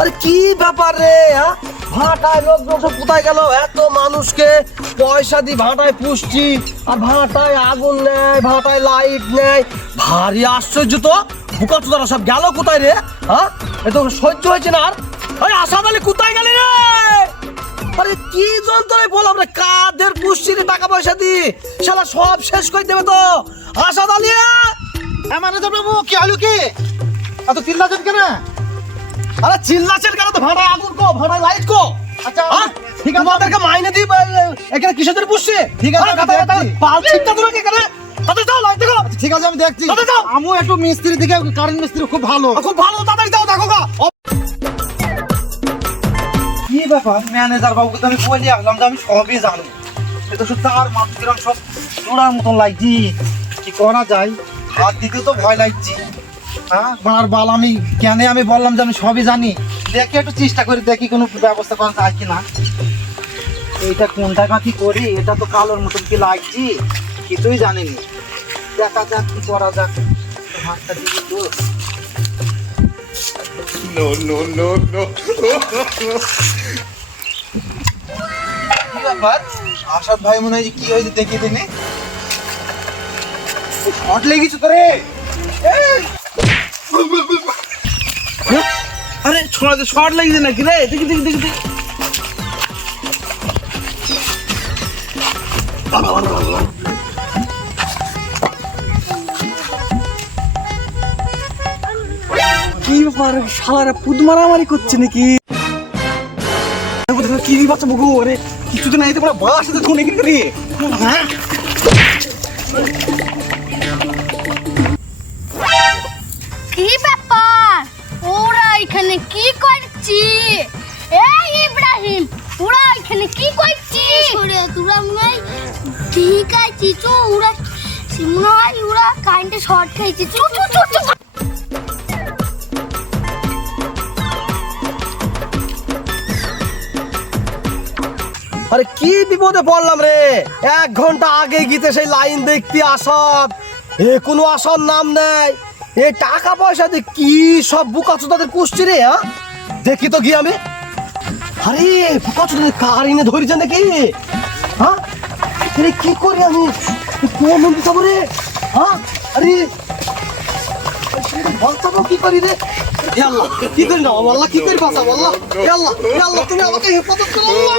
আরে কি ব্যাপার রে? ভাটায় লোকজন সব কোথায় গেল? এত মানুষকে পয়সা দিয়ে ভাটায় পুষছি, আর ভাটায় আগুন নেই, ভাটায় লাইট নেই। ভারী আশ্চর্য তো, বুকা চোদারা সব গেল কোথায় রে? এ তো সহ্য হয়েছে না আর। আরে আসাদ আলী কোথায় গেলি রে? আরে কি যন্ত্রণায় বললাম রে, কাদের পুষছি রে টাকা পয়সা দিয়ে, শালা সব শেষ করে দেবে তো। আসাদ আলী ম্যানেজার বাবু, কি হলো কি? এত চিল্লাছেন কেন? আরে চিল্লাছেন কেন? তো ভাড়ায় আগুন কো, ভাড়ায় লাইট কো। আচ্ছা ঠিক আছে, আমাদেরকে মাইনে দিই এখানে কিসের জন্য পুষছে? ঠিক আছে, পাল ছিটটা তোরা কি করে? তাদের দাও লাইট দেখো। ঠিক আছে, আমি দেখছি। তাদের দাও। আমু একটু মিস্ত্রি দিকে, কারেন্ট মিস্ত্রি খুব ভালো। খুব ভালো, তাড়াতাড়ি দাও দেখো গা। কি ব্যাপার ম্যানেজার বাবুকে তো আমি বলে আসলাম যে আমি সবই জানি। এটা শুধু তার মাথা কিরম সব চোরার মতন লাগছি। কি করা যায়? হাত দিতে তো ভয় লাগছে। বাড়ার বাল আমি কেন আমি বললাম যে আমি সবই জানি। দেখি একটু চেষ্টা করে দেখি কোনো ব্যবস্থা করা যায় কিনা। এইটা কোনটা কি করি? এটা তো কালোর মতন কি লাগছি, কিছুই জানিনি। দেখা যাক কি করা যাক। হাতটা দিবি তো। No. কি ব্যাপার? আসাদ ভাই মনে হয় কি হয়েছে দেখি দিনে। শর্ট লেগেছে তোরে? আরে শর্ট লাগিয়েছে নাকি রে? দেখি দেখি দেখি দেখি। কি ব্যাপার, শালারা পুদ মারামারি করছে নাকি? কি বাচ্চা বগু, আরে কিছুদিন আইতে পড়া বাস সাথে ধরে কি করি? হ্যাঁ কি ব্যাপার? ওরা এখানে কি করছি? এই ইব্রাহিম, ওরা এখানে কি করছিস? ওরে তোরা মনে হয় ঠিক আছে, চো ওরা মনে হয় ওরা কারেন্টে শর্ট খাইছে। চো চো চো চো। আরে কি বিপদে পড়লাম রে? 1 ঘন্টা আগে গিতে সেই লাইন দেখতে আসাদ, কোনো আসার নাম নেই। এই টাকা পয়সা দিয়ে কি সব বুকাচোদাদের পুষছি রে? দেখি তো গিয়ে আমি। আরে বুকাচোদাদের কারিনে ধরেছে নাকি? আরে কি করি আমি? কোন মন্দির যাবো রে? আরে বাঁচাবো কি করি রে? হে আল্লাহ, কি করি না আল্লাহ, কি করি বাঁচাবো আল্লাহ? হে আল্লাহ, হে আল্লাহ, তুমি আমাকে হেফাজত করো আল্লাহ।